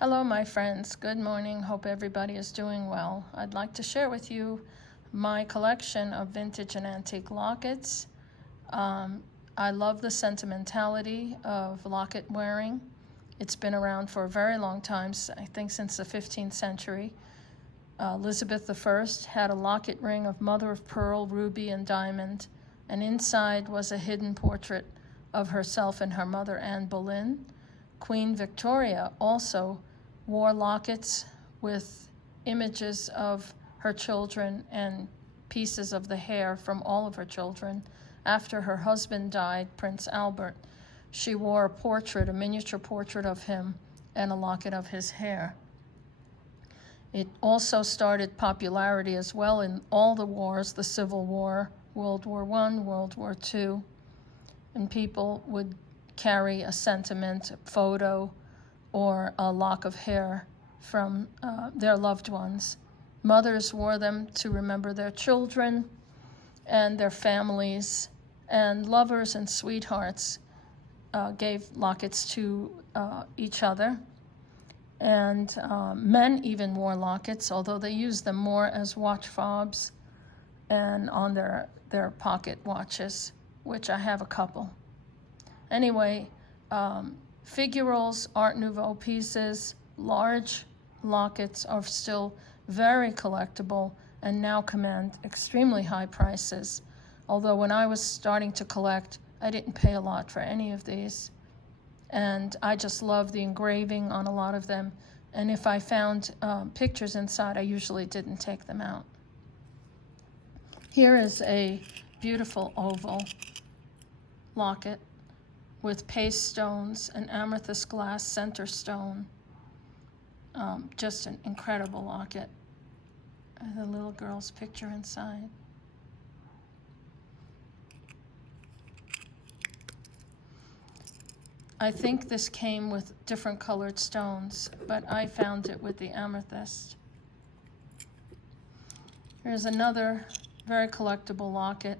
Hello, my friends. Good morning. Hope everybody is doing well. I'd like to share with you my collection of vintage and antique lockets. I love the sentimentality of locket wearing. It's been around for a very long time, I think since the 15th century. Elizabeth I had a locket ring of mother of pearl, ruby, and diamond, and inside was a hidden portrait of herself and her mother, Anne Boleyn. Queen Victoria also wore lockets with images of her children and pieces of the hair from all of her children. After her husband died, Prince Albert, she wore a portrait, a miniature portrait of him, and a locket of his hair. It also started popularity as well in all the wars, the Civil War, World War I, World War II, and people would carry a sentiment, a photo, or a lock of hair from their loved ones. Mothers wore them to remember their children and their families, and lovers and sweethearts gave lockets to each other. And men even wore lockets, although they used them more as watch fobs and on their pocket watches, which I have a couple. Anyway, figurals, Art Nouveau pieces, large lockets are still very collectible and now command extremely high prices. Although when I was starting to collect, I didn't pay a lot for any of these. And I just love the engraving on a lot of them. And if I found pictures inside, I usually didn't take them out. Here is a beautiful oval locket with paste stones, an amethyst glass center stone. Just an incredible locket. The little girl's picture inside. I think this came with different colored stones, but I found it with the amethyst. Here's another very collectible locket.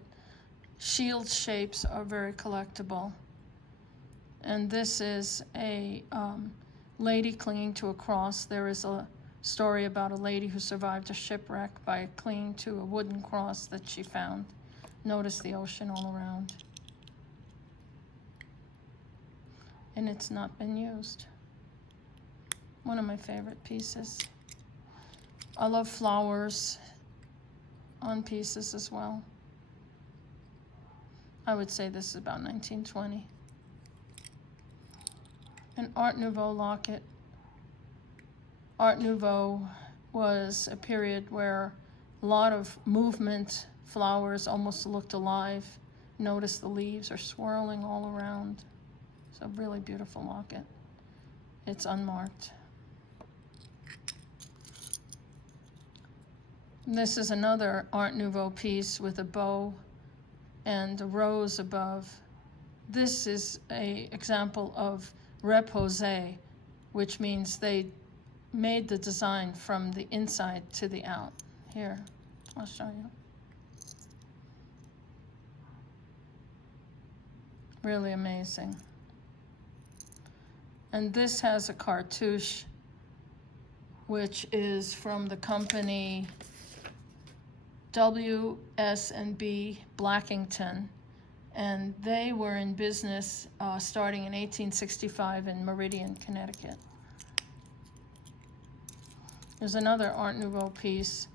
Shield shapes are very collectible. And this is a lady clinging to a cross. There is a story about a lady who survived a shipwreck by clinging to a wooden cross that she found. Notice the ocean all around. And it's not been used. One of my favorite pieces. I love flowers on pieces as well. I would say this is about 1920. An Art Nouveau locket. Art Nouveau was a period where a lot of movement, flowers almost looked alive. Notice the leaves are swirling all around. It's a really beautiful locket. It's unmarked. This is another Art Nouveau piece with a bow and a rose above. This is an example of repose, which means they made the design from the inside to the out. Here, I'll show you. Really amazing. And this has a cartouche, which is from the company W.S.B. Blackington. And they were in business starting in 1865 in Meridian, Connecticut. There's another Art Nouveau piece.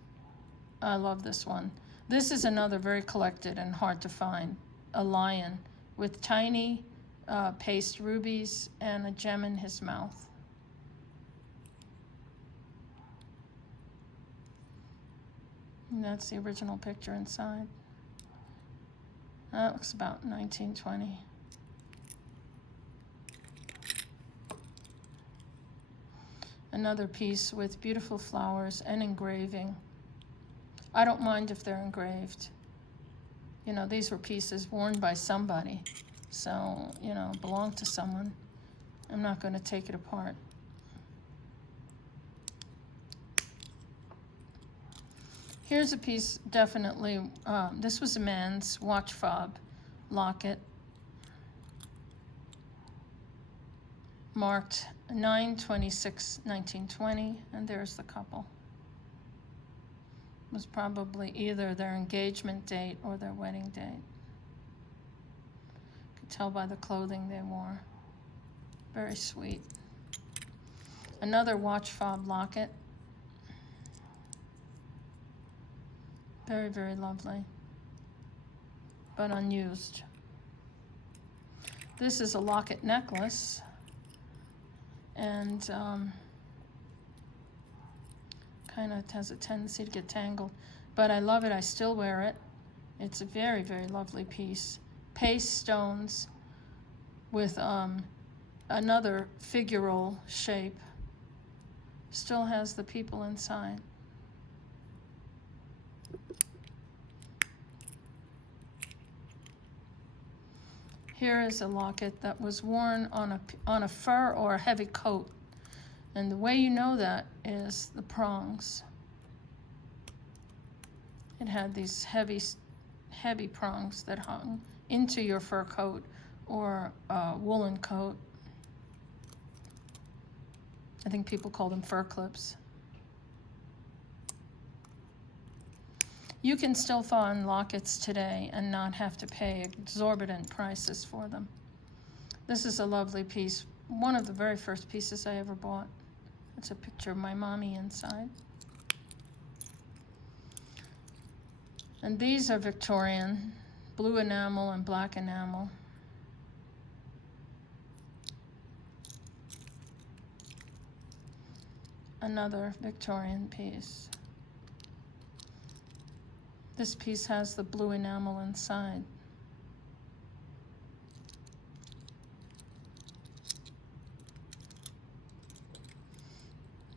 I love this one. This is another very collected and hard to find. A lion with tiny paste rubies and a gem in his mouth. And that's the original picture inside. That looks about 1920. Another piece with beautiful flowers and engraving. I don't mind if they're engraved. You know, these were pieces worn by somebody. So, you know, belong to someone. I'm not going to take it apart. Here's a piece, definitely, this was a man's watch fob locket. marked 9/26/1920, and there's the couple. It was probably either their engagement date or their wedding date. You could tell by the clothing they wore. Very sweet. Another watch fob locket. Very, very lovely, but unused. This is a locket necklace, and kind of has a tendency to get tangled, but I love it. I still wear it. It's a very, very lovely piece. Paste stones with another figural shape. Still has the people inside. Here is a locket that was worn on a fur or a heavy coat. And the way you know that is the prongs. It had these heavy prongs that hung into your fur coat or a woolen coat. I think people call them fur clips. You can still find lockets today and not have to pay exorbitant prices for them. This is a lovely piece. One of the very first pieces I ever bought. It's a picture of my mommy inside. And these are Victorian, blue enamel and black enamel. Another Victorian piece. This piece has the blue enamel inside.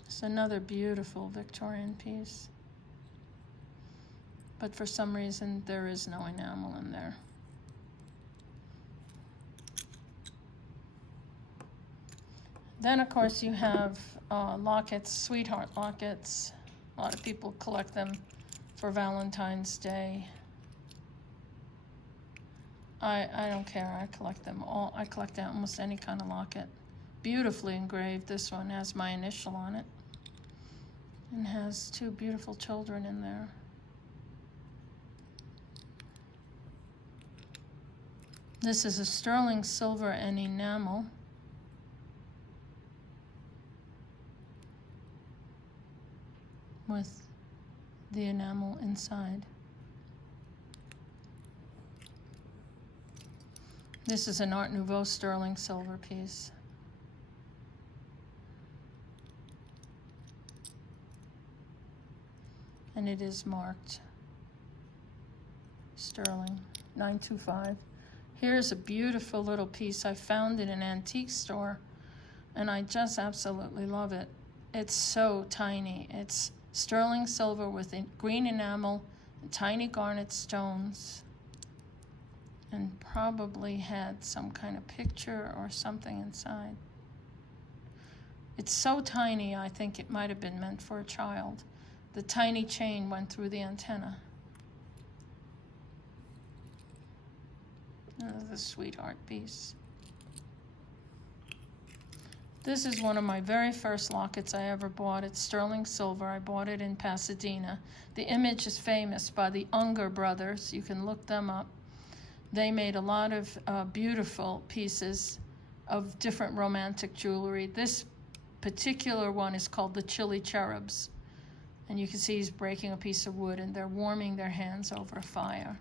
It's another beautiful Victorian piece. But for some reason, there is no enamel in there. Then, of course, you have lockets, sweetheart lockets. A lot of people collect them for Valentine's Day. I don't care. I collect them all. I collect almost any kind of locket. Beautifully engraved. This one has my initial on it. And has two beautiful children in there. This is a sterling silver and enamel. With the enamel inside. This is an Art Nouveau sterling silver piece. And it is marked sterling 925. Here's a beautiful little piece I found in an antique store, and I just absolutely love it. It's so tiny. It's sterling silver with green enamel and tiny garnet stones, and probably had some kind of picture or something inside. It's so tiny, I think it might have been meant for a child. The tiny chain went through the antenna. This is a sweetheart piece. This is one of my very first lockets I ever bought. It's sterling silver. I bought it in Pasadena. The image is famous by the Unger brothers. You can look them up. They made a lot of beautiful pieces of different romantic jewelry. This particular one is called the Chili Cherubs. And you can see he's breaking a piece of wood and they're warming their hands over a fire.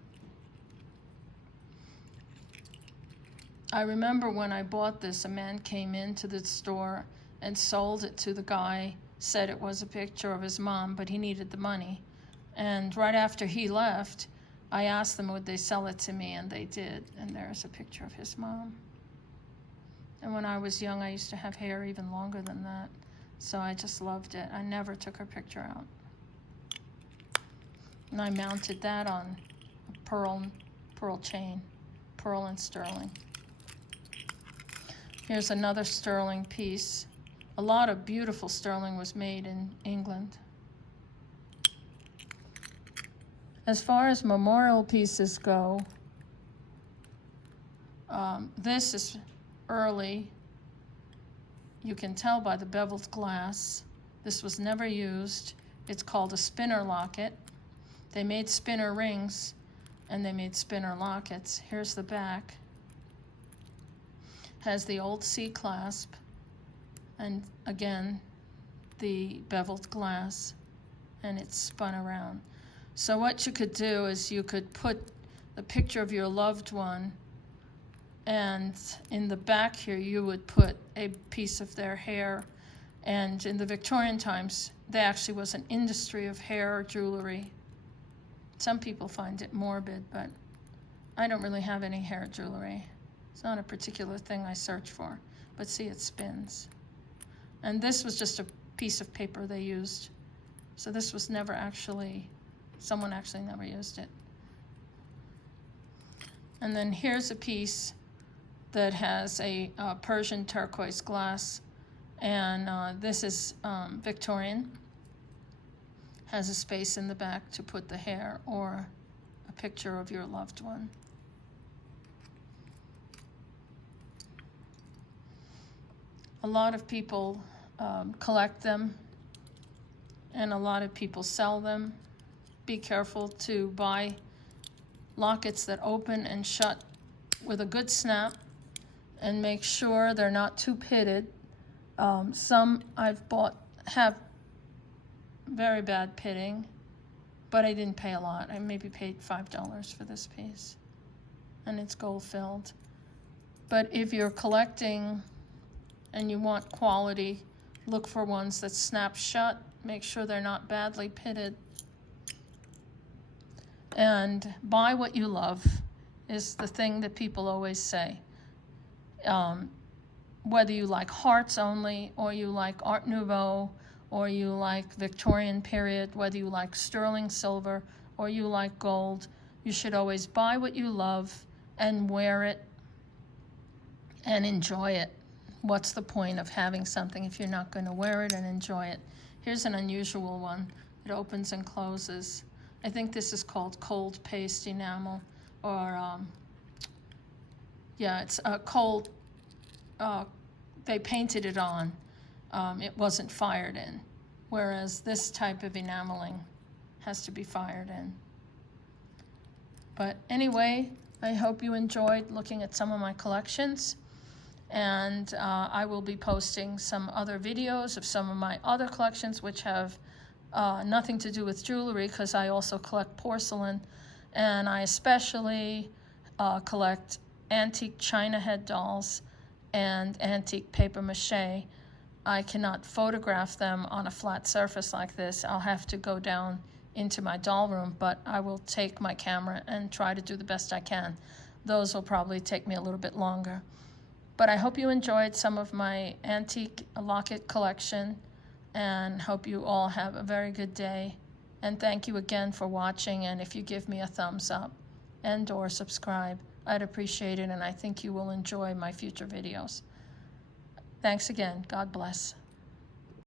I remember when I bought this, a man came into the store and sold it to the guy, said it was a picture of his mom, but he needed the money. And right after he left, I asked them would they sell it to me, and they did. And there's a picture of his mom. And when I was young, I used to have hair even longer than that. So I just loved it. I never took her picture out. And I mounted that on a pearl chain, pearl and sterling. Here's another sterling piece. A lot of beautiful sterling was made in England. As far as memorial pieces go, this is early. you can tell by the beveled glass. This was never used. It's called a spinner locket. They made spinner rings and they made spinner lockets. Here's the back. Has the old C clasp and again the beveled glass, and it's spun around. So what you could do is you could put the picture of your loved one, and in the back here you would put a piece of their hair. And in the Victorian times, there actually was an industry of hair jewelry. Some people find it morbid, but I don't really have any hair jewelry. It's not a particular thing I search for, but see, it spins. And this was just a piece of paper they used. So this was never actually, someone actually never used it. And then here's a piece that has a Persian turquoise glass, and this is Victorian. Has a space in the back to put the hair or a picture of your loved one. A lot of people collect them, and a lot of people sell them. Be careful to buy lockets that open and shut with a good snap, and make sure they're not too pitted. Some I've bought have very bad pitting, but I didn't pay a lot. I maybe paid $5 for this piece, and it's gold filled. But if you're collecting and you want quality, look for ones that snap shut. Make sure they're not badly pitted. And buy what you love is the thing that people always say. Whether you like hearts only, or you like Art Nouveau, or you like Victorian period, whether you like sterling silver, or you like gold, you should always buy what you love and wear it and enjoy it. What's the point of having something if you're not going to wear it and enjoy it? Here's an unusual one. It opens and closes. I think this is called cold paste enamel, or yeah, it's a cold, they painted it on. It wasn't fired in, whereas this type of enameling has to be fired in. But anyway, I hope you enjoyed looking at some of my collections, and I will be posting some other videos of some of my other collections, which have nothing to do with jewelry, because I also collect porcelain, and I especially collect antique china head dolls and antique paper mache. I cannot photograph them on a flat surface like this. I'll have to go down into my doll room, but I will take my camera and try to do the best I can. Those will probably take me a little bit longer. But I hope you enjoyed some of my antique locket collection, and hope you all have a very good day. And thank you again for watching, and if you give me a thumbs up and or subscribe, I'd appreciate it, and I think you will enjoy my future videos. Thanks again. God bless.